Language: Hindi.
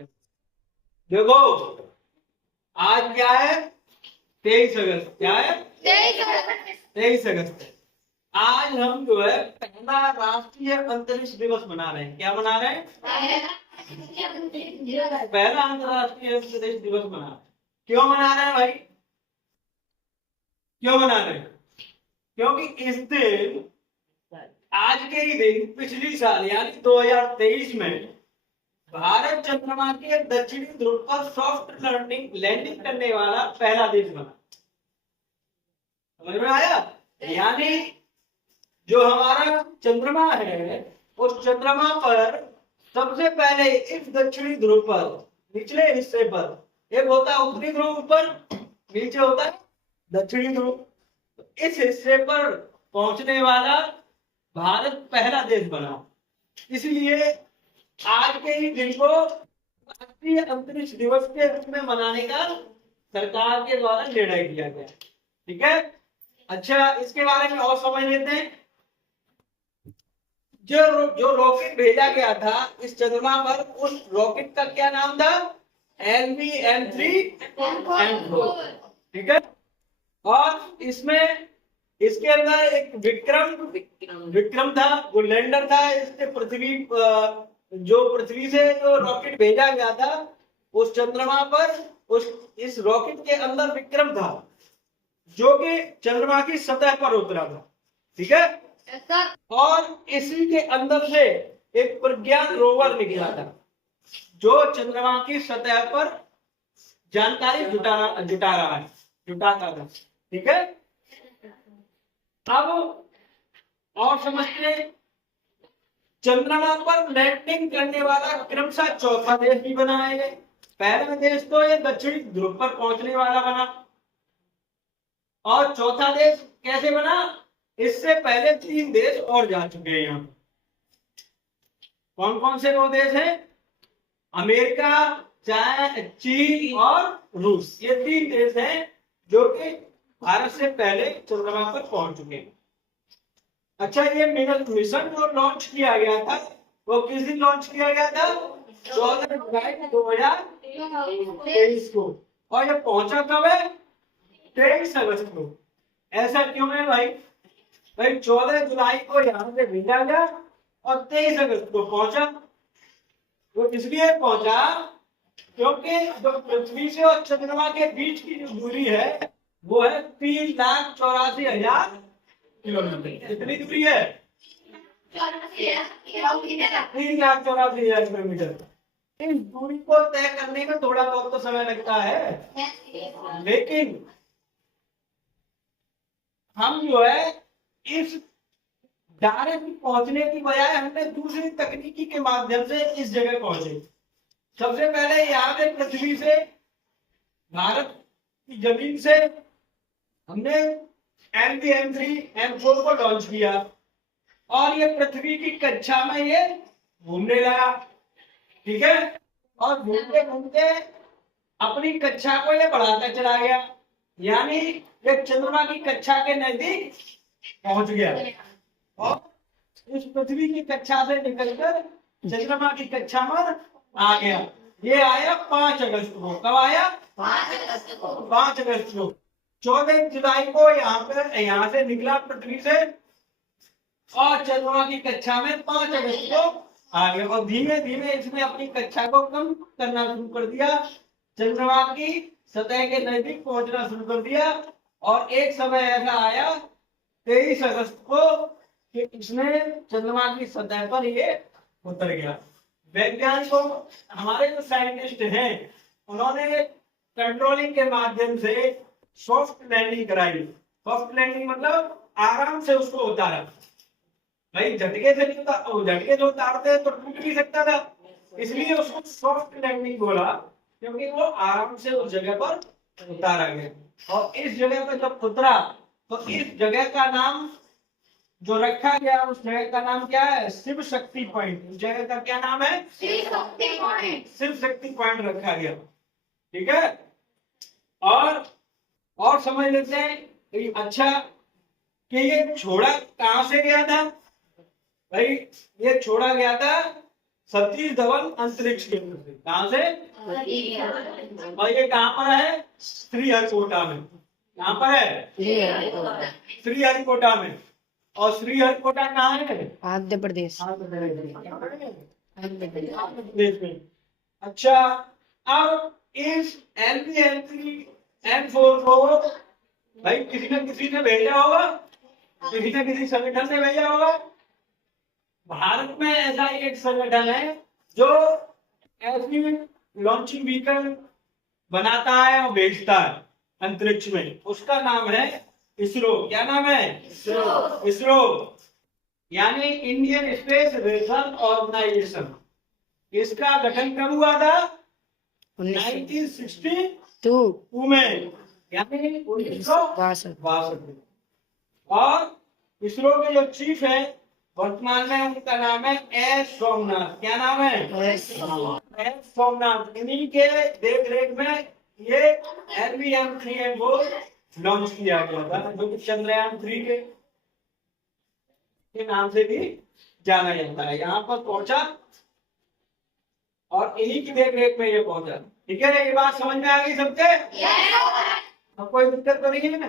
देखो आज क्या है? 23 अगस्त। क्या है? 23 अगस्त। आज हम जो है पहला राष्ट्रीय अंतरिक्ष दिवस मना रहे हैं। क्या मना रहे हैं? पहला अंतर्राष्ट्रीय अंतरिक्ष दिवस मना रहे हैं। क्यों मना रहे हैं भाई? क्यों मना रहे हैं? क्योंकि इस दिन, आज के ही दिन पिछली साल यानी 2023 में भारत चंद्रमा के दक्षिणी ध्रुव पर सॉफ्ट लैंडिंग करने वाला पहला देश बना। समझ में आया? यानी जो हमारा चंद्रमा है उस चंद्रमा पर सबसे पहले इस दक्षिणी ध्रुव पर निचले हिस्से पर एक होता है उत्तरी ध्रुव, ऊपर नीचे होता है दक्षिणी ध्रुव। इस हिस्से पर पहुंचने वाला भारत पहला देश बना। इसलिए आज के ही दिन को राष्ट्रीय अंतरिक्ष दिवस के रूप में मनाने का सरकार के द्वारा निर्णय किया गया। ठीक है। अच्छा, इसके बारे में और समझ लेते हैं। जो रॉकेट भेजा गया था इस चंद्रमा पर, उस रॉकेट का क्या नाम था? LV-M3M4। ठीक है। और इसमें इसके अंदर एक विक्रम था, वो लैंडर था। इसके पृथ्वी से जो रॉकेट भेजा गया था उस चंद्रमा पर, इस रॉकेट के अंदर विक्रम था जो कि चंद्रमा की सतह पर उतरा था। ठीक है। और इसी के अंदर से एक प्रज्ञान रोवर निकला था जो चंद्रमा की सतह पर जानकारी जुटाता था। ठीक है। अब और समझते हैं, चंद्रमा पर लैंडिंग करने वाला क्रमशः चौथा देश भी बना है। पहला देश तो ये दक्षिणी ध्रुव पर पहुंचने वाला बना, और चौथा देश कैसे बना? इससे पहले 3 देश और जा चुके हैं यहाँ। कौन कौन से 2 देश हैं? अमेरिका, चीन और रूस। ये 3 देश हैं जो कि भारत से पहले चंद्रमा पर पहुंच चुके हैं। अच्छा, ये मिशन जो लॉन्च किया गया था वो किस दिन लॉन्च किया गया था? 14 जुलाई 2023 को। और ये पहुंचा कब है? 23 अगस्त को। ऐसा क्यों है भाई? 14 जुलाई को यहाँ से भेजा गया और 23 अगस्त को पहुंचा। वो इसलिए पहुंचा क्योंकि जो पृथ्वी से और चंद्रमा के बीच की जो दूरी है वो है 3,84,000 किलोमीटर। कितनी दूरी है? 3,84,000 किलोमीटर। इस दूरी को तय करने में थोड़ा बहुत तो समय लगता है, लेकिन हम जो है इस डायरेक्ट पहुंचने की बजाय हमने दूसरी तकनीकी के माध्यम से इस जगह पहुंचे। सबसे पहले यहाँ पे पृथ्वी से, भारत की जमीन से हमने LV-M3M4 को लॉन्च किया और ये पृथ्वी की कक्षा में ये घूमने लगा। ठीक है। और घूमते घूमते अपनी कक्षा को ये बढ़ाता चला गया, यानी ये चंद्रमा की कक्षा के नजदीक पहुंच गया और इस पृथ्वी की कक्षा से निकलकर चंद्रमा की कक्षा में आ गया। ये आया 5 अगस्त को। कब आया? 5 अगस्त को। 14 जुलाई को यहाँ से निकला पृथ्वी से और चंद्रमा की कक्षा में 5 अगस्त को आ गया। और धीमे धीमे इसने अपनी कक्षा को कम करना शुरू कर दिया, चंद्रमा की सतह के नजदीक पहुंचना शुरू कर दिया। और एक समय ऐसा आया 23 अगस्त को कि इसने चंद्रमा की सतह पर ये उतर गया। वैज्ञानिकों, हमारे जो साइंटिस्ट हैं, उन्होंने कंट्रोलिंग के माध्यम से सॉफ्ट लैंडिंग कराई। सॉफ्ट लैंडिंग मतलब आराम से उसको उतारा। भाई झटके से नहीं उतार, झटके जो उतारते तो टूट भी सकता था, इसलिए उसको सॉफ्ट लैंडिंग बोला, क्योंकि वो आराम से उस जगह पर उतारा गया। और इस जगह पर जब उतरा तो इस जगह का नाम जो रखा गया, उस जगह का नाम क्या है? शिव शक्ति पॉइंट। उस जगह का क्या नाम है? शिव शक्ति पॉइंट रखा गया। ठीक है। और समझ लेते हैं। अच्छा, कि ये छोड़ा कहां से गया था? भाई ये छोड़ा गया था सतीश धवन अंतरिक्ष केंद्र से। कहाँ से? और ये कहाँ पर है? श्रीहरिकोटा में। कहाँ पर है? श्रीहरिकोटा में। और श्रीहरिकोटा कहाँ है? आंध्र प्रदेश। प्रदेश में। अच्छा, अब इस LVM3N4 को भाई किसी ने भेजा होगा, किसी न किसी संगठन ने भेजा होगा। भारत में ऐसा एक संगठन है जो ऐसी लॉन्चिंग व्हीकल बनाता है और भेजता है अंतरिक्ष में। उसका नाम है इसरो। क्या नाम है? इसरो यानी इंडियन स्पेस रिसर्च ऑर्गेनाइजेशन। इसका गठन कब हुआ था? 1962 में, यानी 1962 में। और इसरो के जो चीफ है वर्तमान में, उनका नाम है एस सोमनाथ। क्या नाम है? एस सोमनाथ। इन्हीं के देख रेख में ये LVM3N4 लॉन्च किया गया था, जो कि चंद्रयान 3 के नाम से भी जाना जाता है। यहाँ पर पहुंचा और इन्हीं की देख रेख में ये पहुंचा। ठीक है, ये बात समझ में आ गई सबके? कोई दिक्कत तो नहीं है ना?